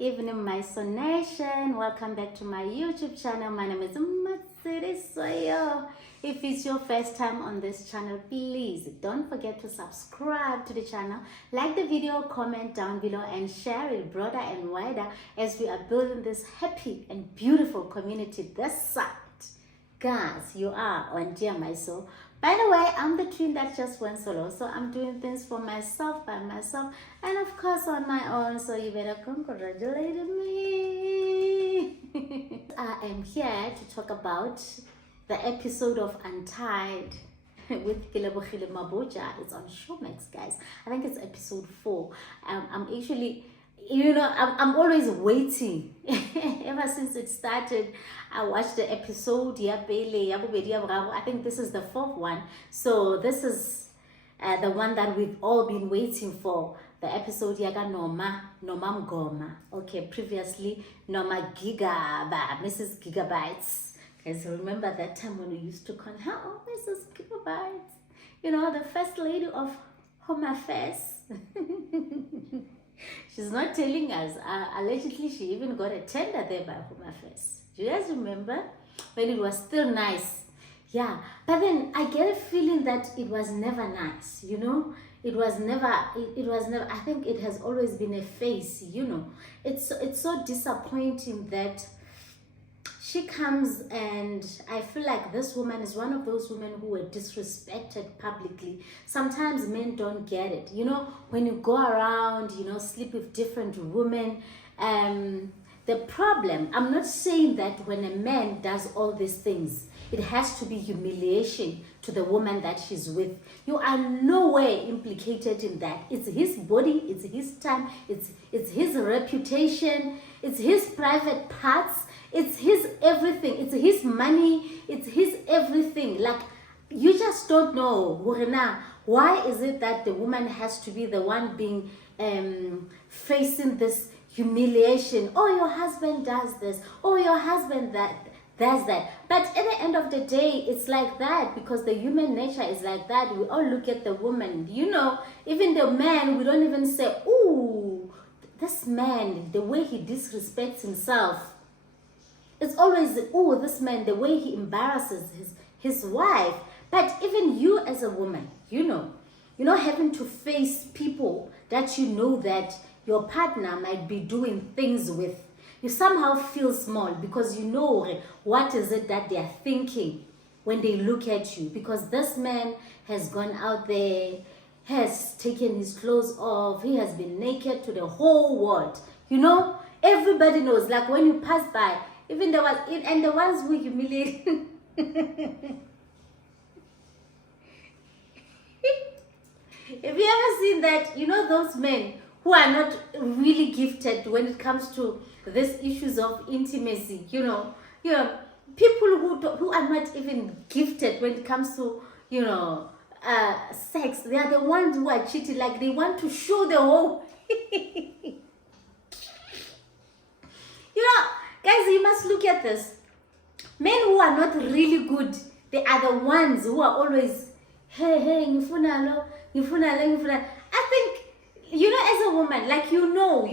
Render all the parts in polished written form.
evening, my Son Nation. Welcome back to my YouTube channel. My name is Soyo. If it's your first time on this channel, please don't forget to subscribe to the channel, like the video, comment down below, and share it broader and wider as we are building this happy and beautiful community this side. Guys, you are on Dear My Soul. By the way, I'm the twin that just went solo, so I'm doing things for myself, by myself, and of course on my own, so you better congratulate me. I am here to talk about the episode of Untied with Relebogile Mabotja. It's on Showmax, guys. I think it's episode 4. I'm actually, I'm always waiting. Ever since it started, I watched the episode. I think this is the 4th one. So this is the one that we've all been waiting for. The episode Noma Mngoma. Okay, previously Noma Gigaba, Mrs. Gigabytes. Guys, remember that time when we used to call her, oh, Mrs. Gigabytes? The first lady of Home Affairs. She's not telling us. Allegedly, she even got a tender there by Home Affairs. Do you guys remember? When it was still nice. Yeah. But then I get a feeling that it was never nice, It was never, I think it has always been a phase, It's so disappointing that she comes, and I feel like this woman is one of those women who were disrespected publicly. Sometimes men don't get it. When you go around, sleep with different women, the problem, I'm not saying that when a man does all these things, it has to be humiliation to the woman that she's with. You are no way implicated in that. It's his body, it's his time, it's his reputation, it's his private parts, it's his everything, it's his money, it's his everything. Like, you just don't know, why is it that the woman has to be the one being facing this humiliation? Oh, your husband does this. Oh, your husband does that. But at the end of the day, it's like that because the human nature is like that. We all look at the woman, even the man, we don't even say, ooh, this man, the way he disrespects himself. It's always, oh, this man, the way he embarrasses his wife. But even you as a woman, having to face people that that your partner might be doing things with, you somehow feel small because what is it that they are thinking when they look at you. Because this man has gone out there, has taken his clothes off, he has been naked to the whole world. Everybody knows, like when you pass by, even the ones who humiliate. Have you ever seen that? Those men who are not really gifted when it comes to these issues of intimacy. People who are not even gifted when it comes to sex. They are the ones who are cheating. Like, they want to show the whole. Guys, you must look at this. Men who are not really good, they are the ones who are always, hey, ngifuna. I think, as a woman, like, you know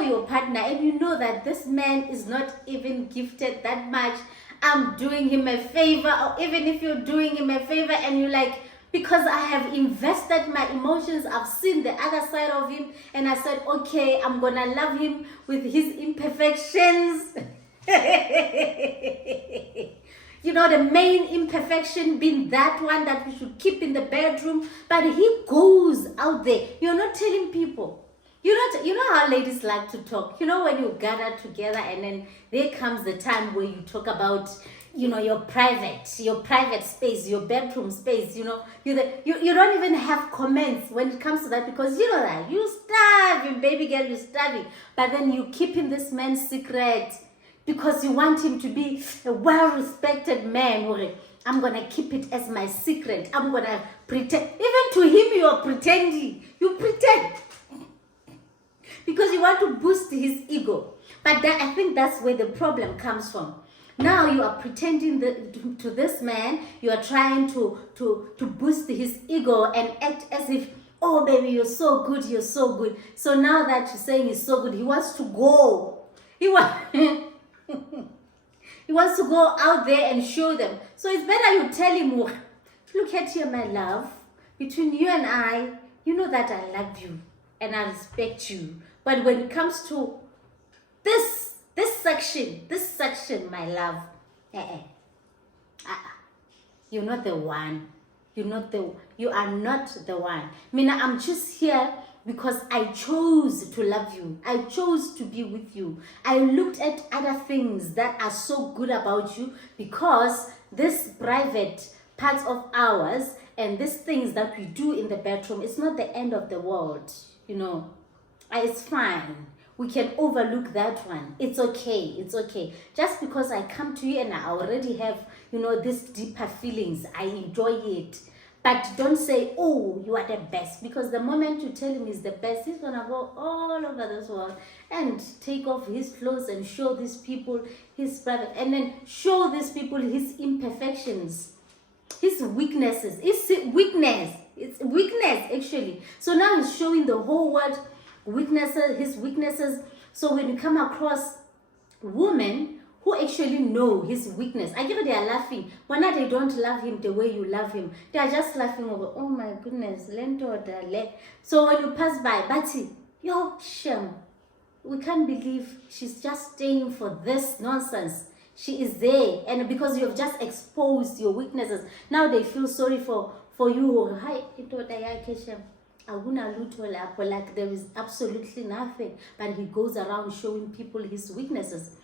your partner, and you know that this man is not even gifted that much. I'm doing him a favor, or even if you're doing him a favor and you're like, because I have invested my emotions, I've seen the other side of him, and I said, okay, I'm gonna love him with his imperfections. The main imperfection being that one that we should keep in the bedroom, but he goes out there. You're not telling people. You know how ladies like to talk. When you gather together and then there comes the time where you talk about, your private space, your bedroom space. You don't even have comments when it comes to that, because you know that you starving, baby girl, you're starving. But then you keep in this man's secret because you want him to be a well-respected man. I'm gonna keep it as my secret. I'm gonna pretend. Even to him, you are pretending. You pretend because you want to boost his ego. But I think that's where the problem comes from. Now you are pretending to this man. You are trying to boost his ego and act as if, Oh, baby, you're so good, you're so good. So now that you're saying he's so good, he wants to go. He wants he wants to go out there and show them. So it's better you tell him, look at here, my love. Between you and I, you know that I love you and I respect you. But when it comes to this section, my love, you're not the one. You are not the one. Mina, I'm just here because I chose to love you. I chose to be with you. I looked at other things that are so good about you, because this private parts of ours and these things that we do in the bedroom, it's not the end of the world, you know. It's fine. We can overlook that one. It's okay. It's okay. Just because I come to you and I already have, you know, these deeper feelings, I enjoy it. But don't say, oh, you are the best. Because the moment you tell him he's the best, he's going to go all over this world and take off his clothes and show these people his private, and then show these people his imperfections, his weaknesses. It's weakness. It's weakness, actually. So now he's showing the whole world weaknesses, his weaknesses. So when you come across women who actually know his weakness, I give it, they are laughing. When they don't love him the way you love him, they are just laughing over, oh my goodness, so when you pass by, Bati, yo, Shem, we can't believe she's just staying for this nonsense. She is there, and because you have just exposed your weaknesses, now they feel sorry for you. Hi, like there is absolutely nothing, but he goes around showing people his weaknesses.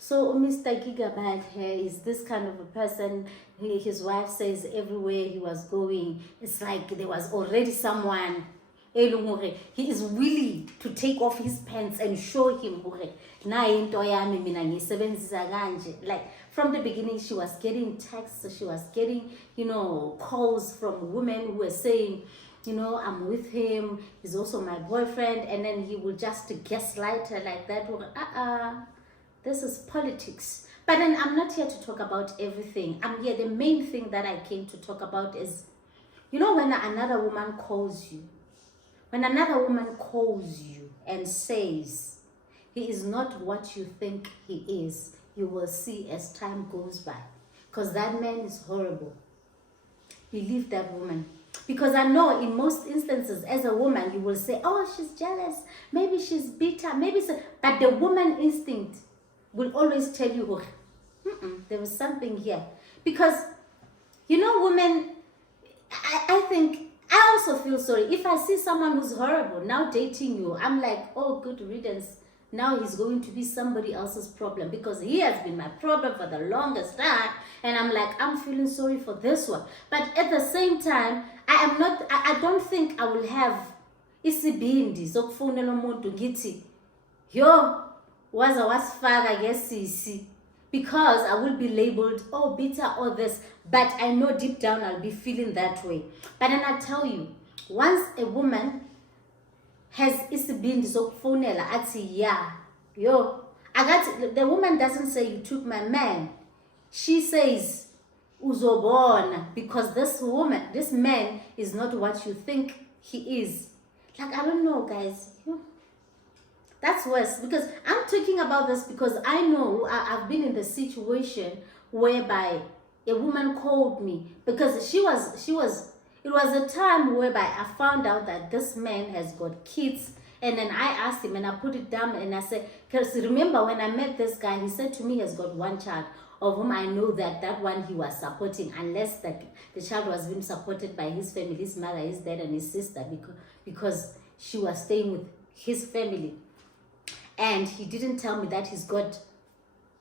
So Mr. Gigaba is this kind of a person. His wife says everywhere he was going, it's like there was already someone. He is willing to take off his pants and show him. Like from the beginning, she was getting texts, she was getting, you know, calls from women who were saying, you know, I'm with him, he's also my boyfriend, and then he will just gaslight her like that. This is politics. But then I'm not here to talk about everything. I'm here, the main thing that I came to talk about is, you know, when another woman calls you, and says he is not what you think he is, you will see as time goes by. Because that man is horrible. Believe that woman. Because I know in most instances, as a woman, you will say, oh, she's jealous, maybe she's bitter, maybe so. But the woman instinct will always tell you, there was something here. Because, you know, women, I think, I also feel sorry. If I see someone who's horrible now dating you, I'm like, oh, good riddance. Now he's going to be somebody else's problem, because he has been my problem for the longest time. And I'm like, I'm feeling sorry for this one. But at the same time, I don't think I will have isibindi sokufonela umuntu ngithi yo waza wasifaka ngesisi, because I will be labeled, oh, bitter or this. But I know deep down I'll be feeling that way. But then I tell you, once a woman has isibindi sokufonela athi yeah, yo, the woman doesn't say you took my man. She says uzobona, because this man is not what you think he is. Like, I don't know, guys. That's worse, because I'm talking about this because I know I've been in the situation whereby a woman called me, because it was a time whereby I found out that this man has got kids. And then I asked him, and I put it down, and I said, because remember when I met this guy, he said to me he has got one child, of whom I know that one he was supporting, unless that the child was being supported by his family, his mother, his dad, and his sister, because she was staying with his family. And he didn't tell me that he's got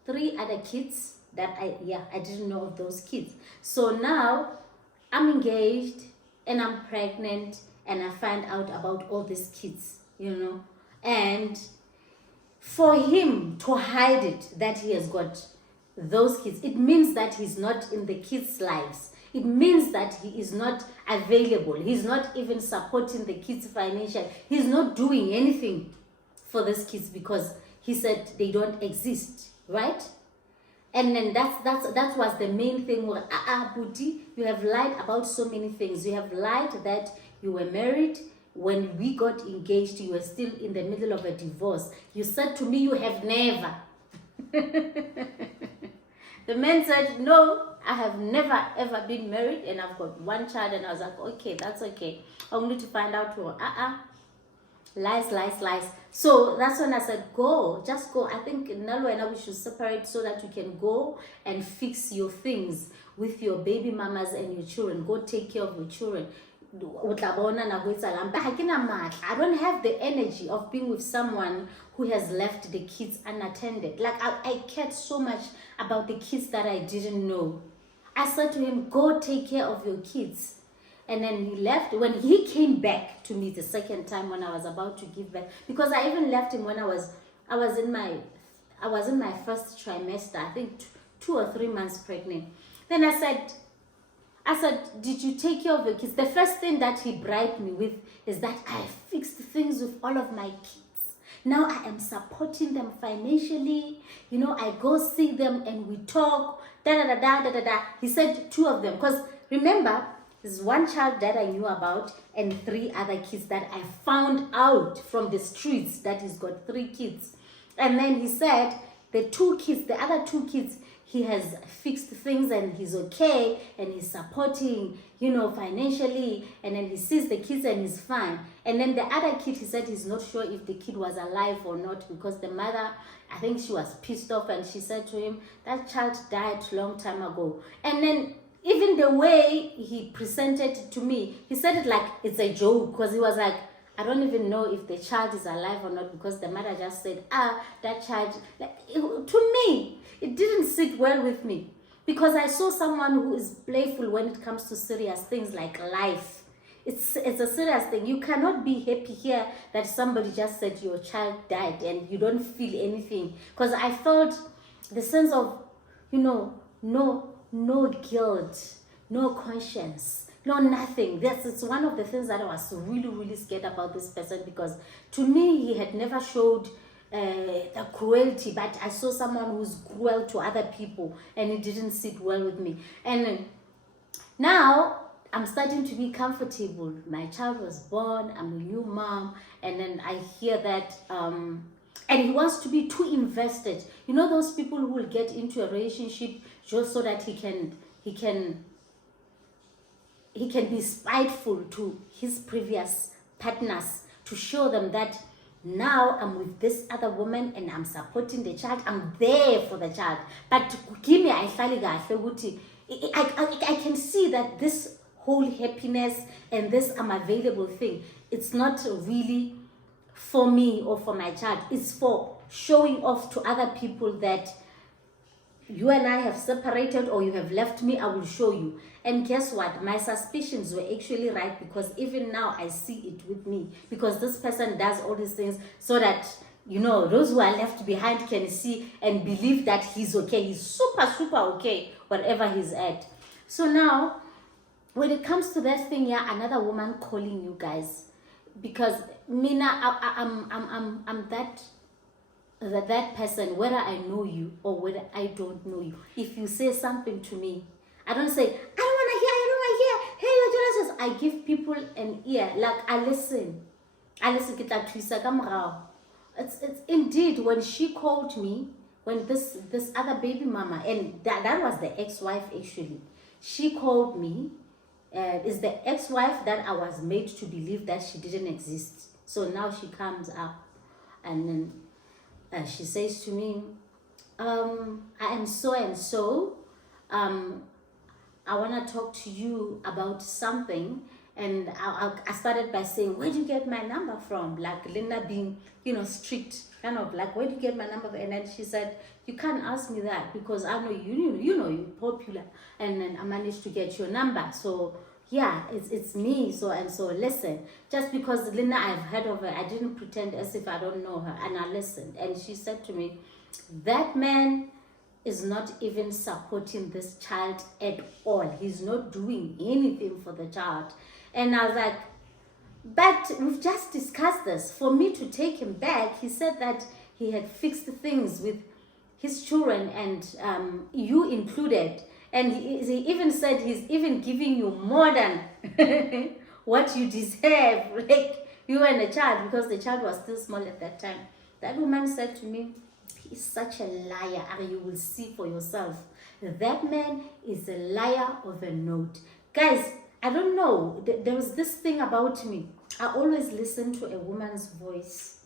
3 other kids that I didn't know of those kids. So now I'm engaged and I'm pregnant, and I find out about all these kids, you know. And for him to hide it, that he has got those kids, it means that he's not in the kids' lives. It means that he is not available. He's not even supporting the kids financially. He's not doing anything for these kids, because he said they don't exist, right? And then that was the main thing. Buti, you have lied about so many things. You have lied that you were married when we got engaged, you were still in the middle of a divorce. You said to me, you have never. The man said, no, I have never ever been married and I've got one child. And I was like, okay, that's okay. Only to find out, lies, lies, lies. So that's when I said, go, just go. I think Nalo and I, we should separate so that you can go and fix your things with your baby mamas and your children. Go take care of your children. I don't have the energy of being with someone who has left the kids unattended. Like I cared so much about the kids that I didn't know. I said to him, go take care of your kids. And then he left. When he came back to me the second time, when I was about to give birth, because I even left him when I was in my first trimester, I think 2 or 3 months pregnant. Then I said, did you take care of your kids? The first thing that he bribed me with is that I fixed things with all of my kids. Now I am supporting them financially. You know, I go see them and we talk. He said 2 of them. Because remember, there's 1 child that I knew about and 3 other kids that I found out from the streets that he's got 3 kids. And then he said the other two kids, he has fixed things and he's okay and he's supporting, you know, financially, and then he sees the kids and he's fine. And then the other kid, he said he's not sure if the kid was alive or not because the mother, I think she was pissed off and she said to him, that child died long time ago. And then even the way he presented it to me, he said it like it's a joke because he was like, I don't even know if the child is alive or not because the mother just said, that child, to me, it didn't sit well with me because I saw someone who is playful when it comes to serious things like life. It's a serious thing. You cannot be happy here that somebody just said your child died and you don't feel anything. Because I felt the sense of, you know, no guilt, no conscience. No, nothing. It's one of the things that I was really, really scared about this person because to me, he had never showed the cruelty, but I saw someone who's cruel to other people and it didn't sit well with me. And now I'm starting to be comfortable. My child was born, I'm a new mom, and then I hear that and he wants to be too invested. You know those people who will get into a relationship just so that he can be spiteful to his previous partners to show them that now I'm with this other woman and I'm supporting the child. I'm there for the child. But give me I can see that this whole happiness and this I'm available thing, it's not really for me or for my child. It's for showing off to other people that you and I have separated or you have left me, I will show you. And guess what? My suspicions were actually right because even now I see it with me. Because this person does all these things so that, you know, those who are left behind can see and believe that he's okay. He's super, super okay, whatever he's at. So now, when it comes to that thing, yeah, another woman calling you guys. Because Mina, I'm that person, whether I know you or whether I don't know you. If you say something to me, I don't say, I don't want to hear. Hey, you're jealous. I give people an ear. Like, I listen. It's indeed, when she called me, when this other baby mama, and that was the ex-wife actually. She called me. Is the ex-wife that I was made to believe that she didn't exist. So now she comes up and then she says to me, I am so and so. I want to talk to you about something. And I started by saying, where do you get my number from? Like Linda being, you know, strict, kind of like, where do you get my number from? And then she said, you can't ask me that because I know you know you're popular. And then I managed to get your number. So yeah, it's me. So and so, listen, just because Linda, I've heard of her, I didn't pretend as if I don't know her. And I listened. And she said to me, that man is not even supporting this child at all. He's not doing anything for the child. And I was like, but we've just discussed this. For me to take him back, he said that he had fixed things with his children and you included. And he even said he's even giving you more than what you deserve. Like, you and a child, because the child was still small at that time. That woman said to me, he's such a liar, and you will see for yourself. That man is a liar of a note. Guys, I don't know, there was this thing about me. I always listen to a woman's voice.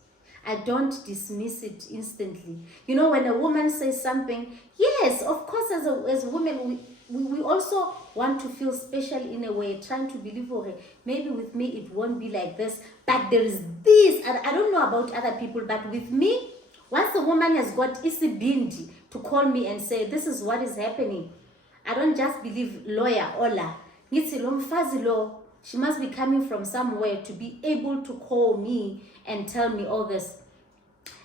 I don't dismiss it instantly. You know, when a woman says something, yes, of course, as women, we also want to feel special in a way, trying to believe, okay, maybe with me it won't be like this, but there is this. And I don't know about other people, but with me, once the woman has got isibindi to call me and say, this is what is happening, I don't just believe lawyer, Ola. She must be coming from somewhere to be able to call me and tell me all this.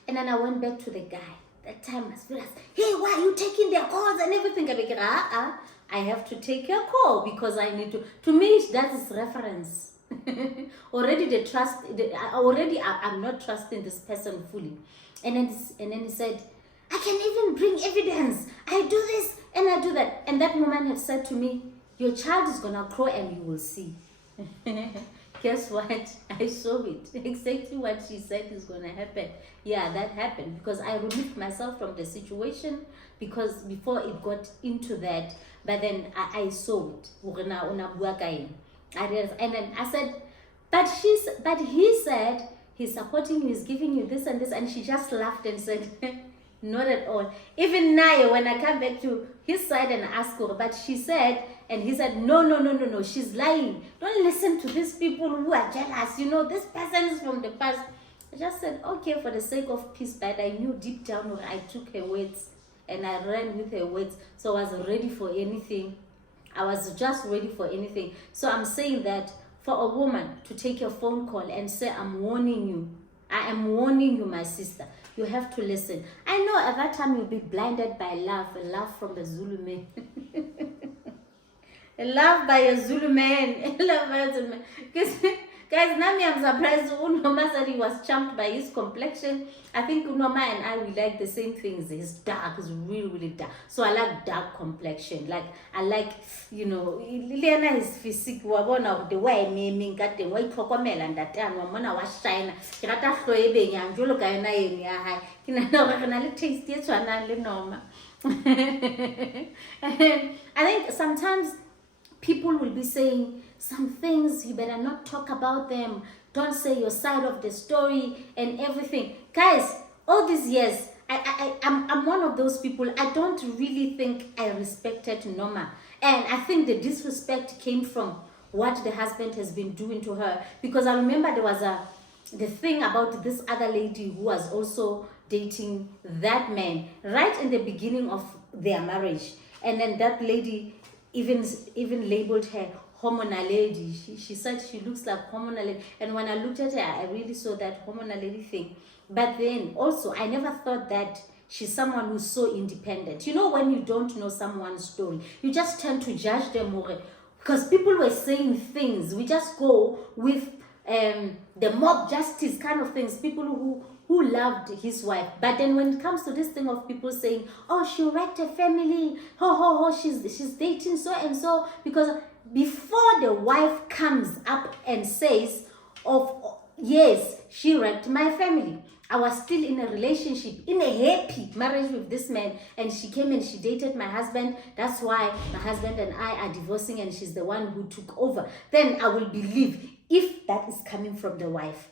And then I went back to the guy. That time I was like, hey, why are you taking their calls and everything? I have to take your call because I need to. To me, that is reference. Already the trust. I'm not trusting this person fully. And then he said, I can even bring evidence. I do this and I do that. And that woman had said to me, your child is gonna grow and you will see. Guess what? I saw it. Exactly what she said is gonna happen. Yeah, that happened because I removed myself from the situation because before it got into that, but then I saw it. And then I said, but he said he's supporting you, he's giving you this and this, and she just laughed and said, not at all. Even now, when I come back to his side and ask her, but she said, and he said, no, she's lying. Don't listen to these people who are jealous. You know, this person is from the past. I just said, okay, for the sake of peace, but I knew deep down when I took her words and I ran with her words. So I was ready for anything. I was just ready for anything. So I'm saying that for a woman to take a phone call and say, I'm warning you. I am warning you, my sister. You have to listen. I know at that time you'll be blinded by love, a love from a Zulu man. A love by a Zulu man. A love by a Zulu man. Guys, now I'm surprised Noma said he was charmed by his complexion. I think Noma and I, we like the same things. He's dark, he's really, really dark. So I like dark complexion. Like, I like, you know, Liliana is physique. One of the way me got the white crocomel and that time when I was shine. Kirata Floebe, and Jolo Gayana, I can taste it one Noma. I think sometimes people will be saying some things, you better not talk about them, don't say your side of the story and everything. Guys, all these years, I'm one of those people. I don't really think I respected Noma, and I think the disrespect came from what the husband has been doing to her, because I remember there was the thing about this other lady who was also dating that man right in the beginning of their marriage, and then that lady even labeled her hormonal lady. She said she looks like hormonal lady, and when I looked at her, I really saw that hormonal lady thing. But then also, I never thought that she's someone who's so independent. You know, when you don't know someone's story, you just tend to judge them more, because people were saying things. We just go with the mob justice kind of things, people who loved his wife. But then when it comes to this thing of people saying, oh, she wrecked her family, she's dating so and so, because before the wife comes up and says, yes, she wrecked my family, I was still in a relationship, in a happy marriage with this man, and she came and she dated my husband. That's why my husband and I are divorcing, and she's the one who took over. Then I will believe if that is coming from the wife.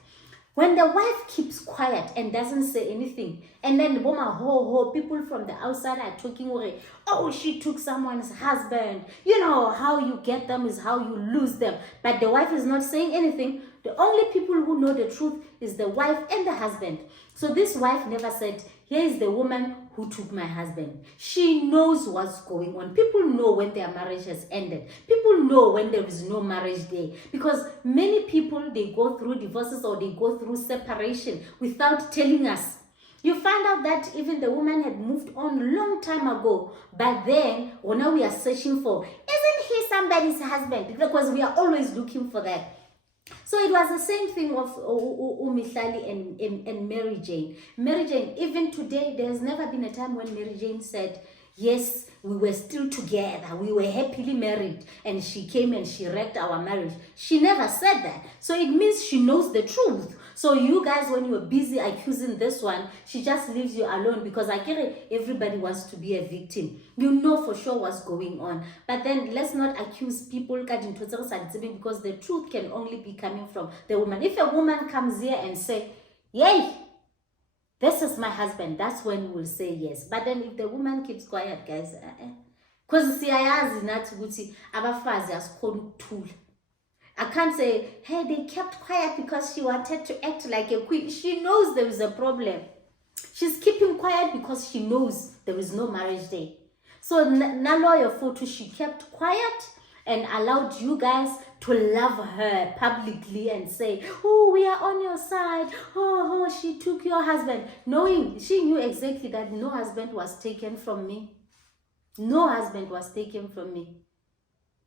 When the wife keeps quiet and doesn't say anything, and then people from the outside are talking away, oh, she took someone's husband. You know, how you get them is how you lose them. But the wife is not saying anything. The only people who know the truth is the wife and the husband. So this wife never said, here is the woman who took my husband. She knows what's going on. People know when their marriage has ended. People know when there is no marriage there. Because many people, they go through divorces or they go through separation without telling us. You find out that even the woman had moved on a long time ago. But then, now we are searching for, isn't he somebody's husband? Because we are always looking for that. So it was the same thing of Umihlali and Mary Jane. Mary Jane, even today, there has never been a time when Mary Jane said, yes, we were still together, we were happily married, and she came and she wrecked our marriage. She never said that. So it means she knows the truth. So you guys, when you're busy accusing this one, she just leaves you alone, because I get it, everybody wants to be a victim. You know for sure what's going on. But then let's not accuse people, because the truth can only be coming from the woman. If a woman comes here and say, yay, this is my husband, that's when we will say yes. But then if the woman keeps quiet, guys, because siyayazi nathi ukuthi abafazi asikhona ukuthula. I can't say, hey, they kept quiet because she wanted to act like a queen. She knows there is a problem. She's keeping quiet because she knows there is no marriage there. So Naloya Photo, she kept quiet and allowed you guys to love her publicly and say, oh, we are on your side. Oh, she took your husband. Knowing, she knew exactly that no husband was taken from me. No husband was taken from me.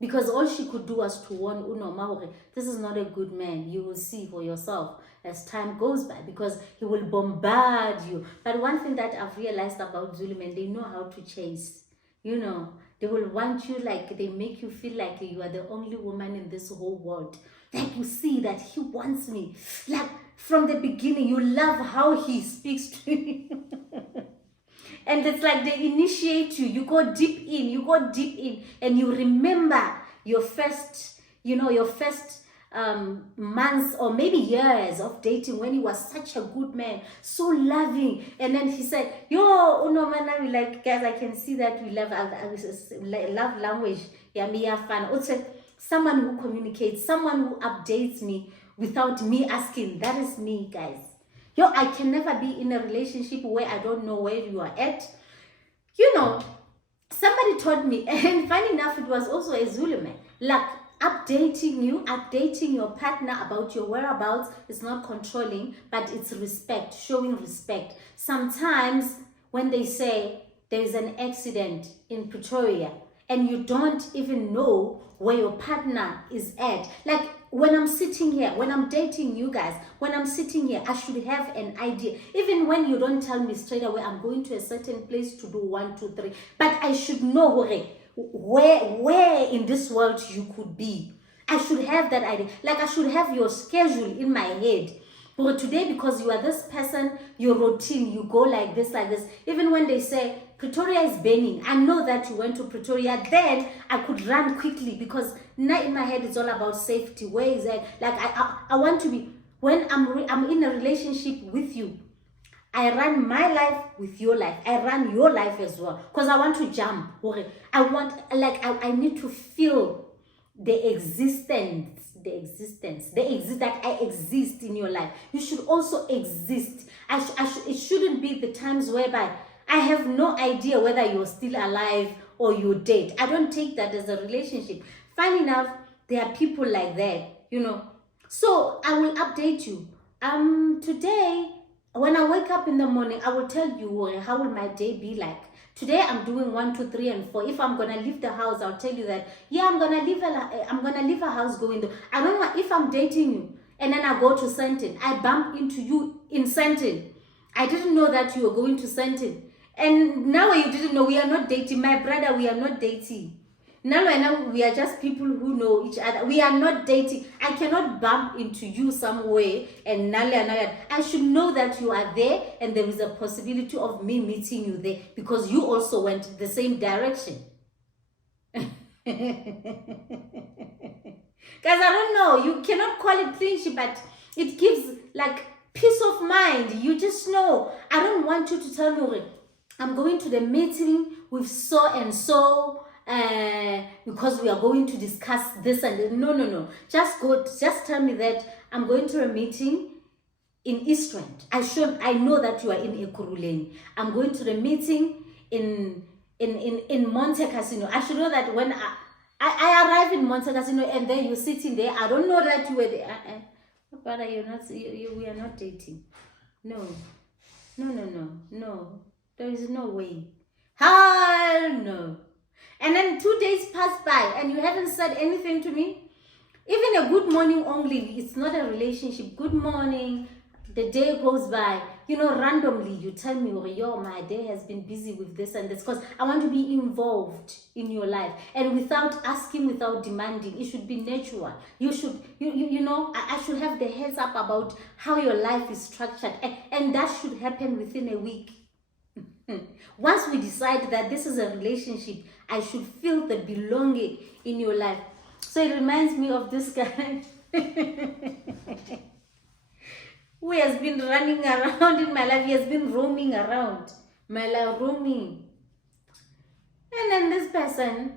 Because all she could do was to warn Unoma, this is not a good man. You will see for yourself as time goes by, because he will bombard you. But one thing that I've realized about Zulu men, they know how to chase. You know, they will want you, like, they make you feel like you are the only woman in this whole world. Like, you see that he wants me. Like, from the beginning, you love how he speaks to you. And it's like they initiate you. You go deep in, and you remember your first, your first months or maybe years of dating, when he was such a good man, so loving. And then he said, yo, Unomana, like, guys, I can see that we love language. Also, someone who communicates, someone who updates me without me asking. That is me, guys. Yo, I can never be in a relationship where I don't know where you are at. Somebody told me, and funny enough, it was also a Zulu man, like, updating your partner about your whereabouts is not controlling, but it's respect, showing respect. Sometimes when they say there is an accident in Pretoria and you don't even know where your partner is at, like, when I'm sitting here, when I'm dating you guys, when I'm sitting here, I should have an idea. Even when you don't tell me straight away, I'm going to a certain place to do 1, 2, 3. But I should know where in this world you could be. I should have that idea. Like, I should have your schedule in my head. But today, because you are this person, your routine, you go like this, like this. Even when they say, Pretoria is burning, I know that you went to Pretoria, then I could run quickly, because now in my head it's all about safety. Where is it? Like, I want to be, when I'm in a relationship with you, I run my life with your life. I run your life as well, because I want to jump. I need to feel the existence, that I exist in your life. You should also exist. It shouldn't be the times whereby I have no idea whether you're still alive or you're dead. I don't take that as a relationship. Funny enough, there are people like that, So I will update you. Today, when I wake up in the morning, I will tell you how will my day be like. Today I'm doing 1, 2, 3, and 4. If I'm gonna leave the house, I'll tell you that. Yeah, I'm gonna leave a house going there. I don't know if I'm dating you, and then I go to Sentin. I bump into you in Sentin. I didn't know that you were going to Sentin. And now you didn't know, we are not dating. My brother, we are not dating. Now we are just people who know each other. We are not dating. I cannot bump into you somewhere and I should know that you are there, and there is a possibility of me meeting you there, because you also went the same direction. Guys, I don't know. You cannot call it friendship, but it gives like peace of mind. You just know. I don't want you to tell me, I'm going to the meeting with so and so because we are going to discuss this and that. No. Just tell me that I'm going to a meeting in Eastland. I know that you are in Ekurhuleni. I'm going to the meeting in Monte Cassino. I should know that when I arrive in Monte Cassino and then you're sitting there. I don't know that you were there. Brother, we are not dating. No. There is no way. Hell no. And then 2 days pass by and you haven't said anything to me. Even a good morning only, it's not a relationship. Good morning, the day goes by. randomly you tell me, oh, yo, my day has been busy with this and this, because I want to be involved in your life, and without asking, without demanding. It should be natural. You should, I should have the heads up about how your life is structured, and that should happen within a week. Once we decide that this is a relationship, I should feel the belonging in your life. So it reminds me of this guy who has been running around in my life. He has been roaming around my life, roaming. And then this person,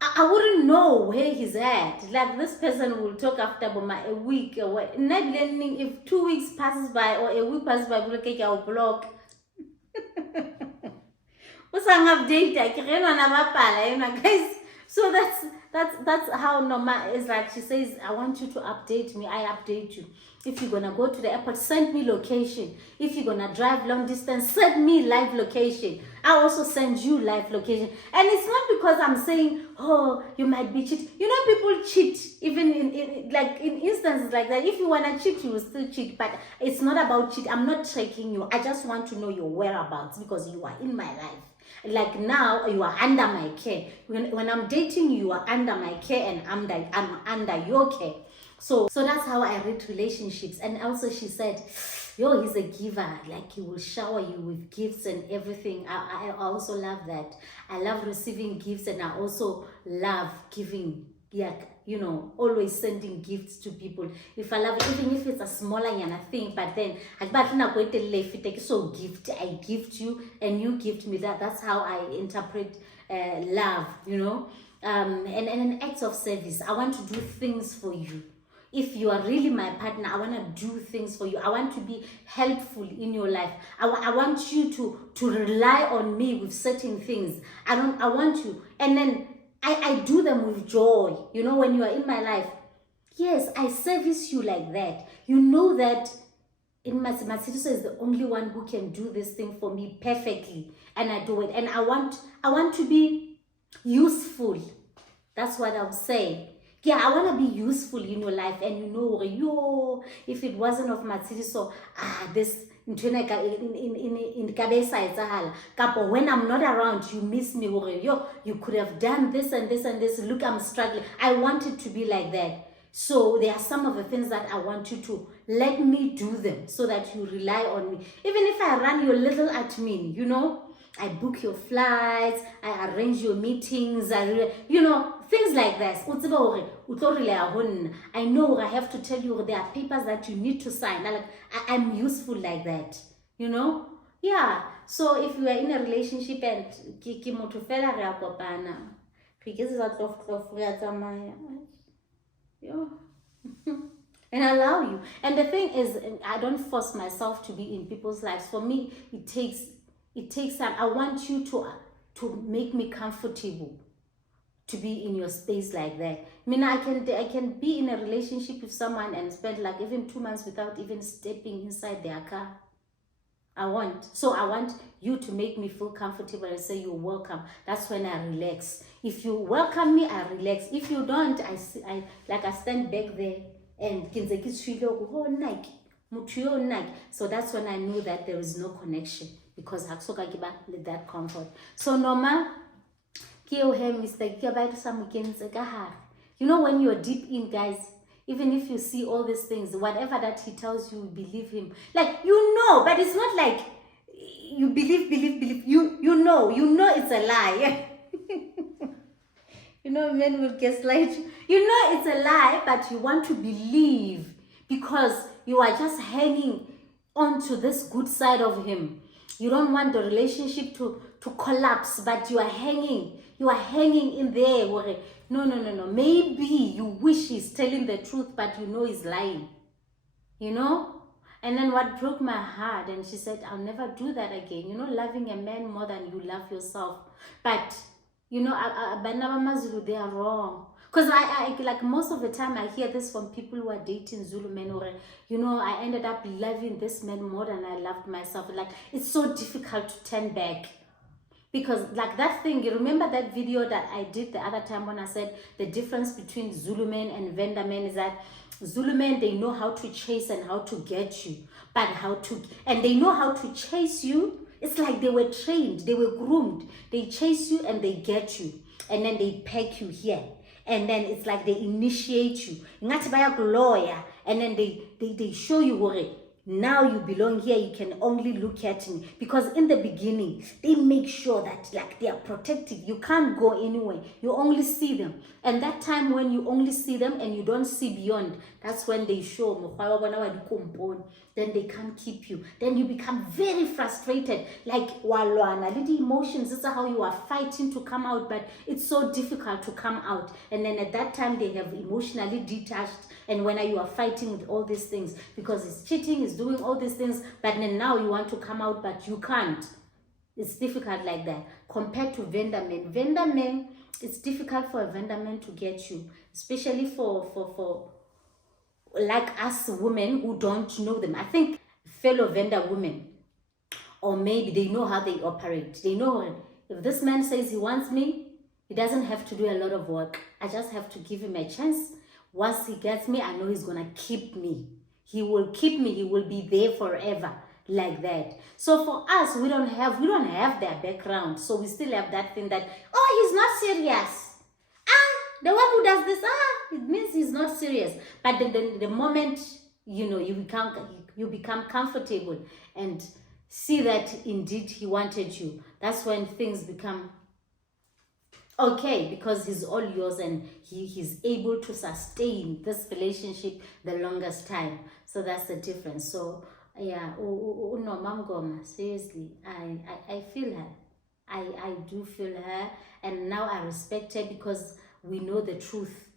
I wouldn't know where he's at. Like, this person will talk after a week or what. Not learning, if 2 weeks passes by or a week passes by, I'll block. Guys. So that's how Norma is. Like, she says, I want you to update me. I update you. If you're gonna go to the airport, send me location. If you're gonna drive long distance, send me live location. I also send you live location. And it's not because I'm saying, oh, you might be cheating. People cheat even in instances like that. If you wanna cheat, you will still cheat. But it's not about cheat. I'm not tracking you. I just want to know your whereabouts, because you are in my life. Like, now you are under my care. When I'm dating you, you are under my care, and I'm under your care. So that's how I read relationships. And also she said, yo, he's a giver. Like, he will shower you with gifts and everything. I also love that. I love receiving gifts, and I also love giving. Yeah, always sending gifts to people. If I love it, even if it's a smaller thing, but then so gift, I gift you and you gift me. That's how I interpret love, and an act of service. I want to do things for you. If you are really my partner, I want to do things for you. I want to be helpful in your life. I want you to rely on me with certain things. I want you, and then I do them with joy. When you are in my life, yes, I service you like that. You know that in my sister is the only one who can do this thing for me perfectly, and I do it. And I want to be useful. That's what I'm saying. Yeah, I want to be useful in your life. And if it wasn't of my city, so this in when I'm not around, you miss me. You could have done this and this and this. Look, I'm struggling. I want it to be like that. So there are some of the things that I want you to let me do them, so that you rely on me. Even if I run your little admin, I book your flights, I arrange your meetings, things like that. I know I have to tell you there are papers that you need to sign. I'm useful like that, Yeah. So if you are in a relationship and and allow you. And the thing is, I don't force myself to be in people's lives. For me, it takes time. I want you to make me comfortable to be in your space like that. I can be in a relationship with someone and spend like even 2 months without even stepping inside their car. I want you to make me feel comfortable and say you're welcome. That's when I relax. If you welcome me, I relax. If you don't, I stand back there and so that's when I know that there is no connection, because that comfort. So Norma, Mr. Gigaba, when you're deep in, guys, even if you see all these things, whatever that he tells you, believe him. Like, but it's not like you believe. You know it's a lie. Men will gaslight you. It's a lie, but you want to believe because you are just hanging on to this good side of him. You don't want the relationship to collapse, but you are hanging in there. No. Maybe you wish he's telling the truth, but he's lying. And then what broke my heart, and she said, I'll never do that again. Loving a man more than you love yourself. But, they are wrong. Because I like most of the time I hear this from people who are dating Zulu men, or I ended up loving this man more than I loved myself. Like, it's so difficult to turn back. Because like that thing, you remember that video that I did the other time when I said the difference between Zulu men and Venda men is that Zulu men, they know how to chase and how to get you, and they know how to chase you. It's like they were trained, they were groomed. They chase you and they get you, and then they peg you here. And then it's like they initiate you. Ngathi bayakuloya, and then they show you where now you belong here, you can only look at me. Because in the beginning, they make sure that like they are protective. You can't go anywhere. You only see them. And that time when you only see them and you don't see beyond, that's when they show. Then they can't keep you. Then you become very frustrated. Like walwana, little emotions. This is how you are fighting to come out, but it's so difficult to come out. And then at that time, they have emotionally detached. And when you are fighting with all these things, because it's cheating, it's doing all these things, but then now you want to come out, but you can't. It's difficult like that. Compared to vendor men. Vendor men, it's difficult for a vendor man to get you, especially for like us women who don't know them. I think fellow vendor women, or maybe they know how they operate. They know if this man says he wants me, he doesn't have to do a lot of work. I just have to give him a chance. Once he gets me, I know he's gonna keep me. He will keep me. He will be there forever, like that. So for us, we don't have their background. So we still have that thing that, oh, he's not serious. The one who does this, it means he's not serious. But then the moment you become comfortable and see that indeed he wanted you, that's when things become okay, because he's all yours and he's able to sustain this relationship the longest time. So that's the difference. So yeah, Noma Mngoma, seriously, I feel her. I do feel her, and now I respect her because we know the truth.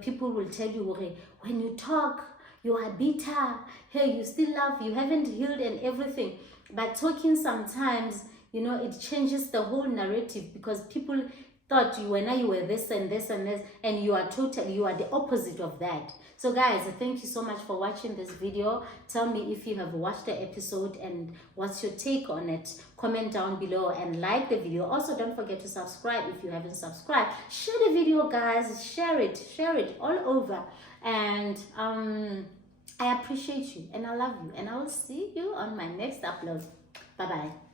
People will tell you, okay, when you talk, you are bitter. Hey, you still love, you haven't healed and everything. But talking sometimes, it changes the whole narrative, because people thought you were this and this and this, and you are the opposite of that. So guys, thank you so much for watching this video. Tell me if you have watched the episode and what's your take on it. Comment down below and like the video. Also, don't forget to subscribe if you haven't subscribed. Share the video, guys. Share it all over. And I appreciate you and I love you, and I will see you on my next upload. Bye bye.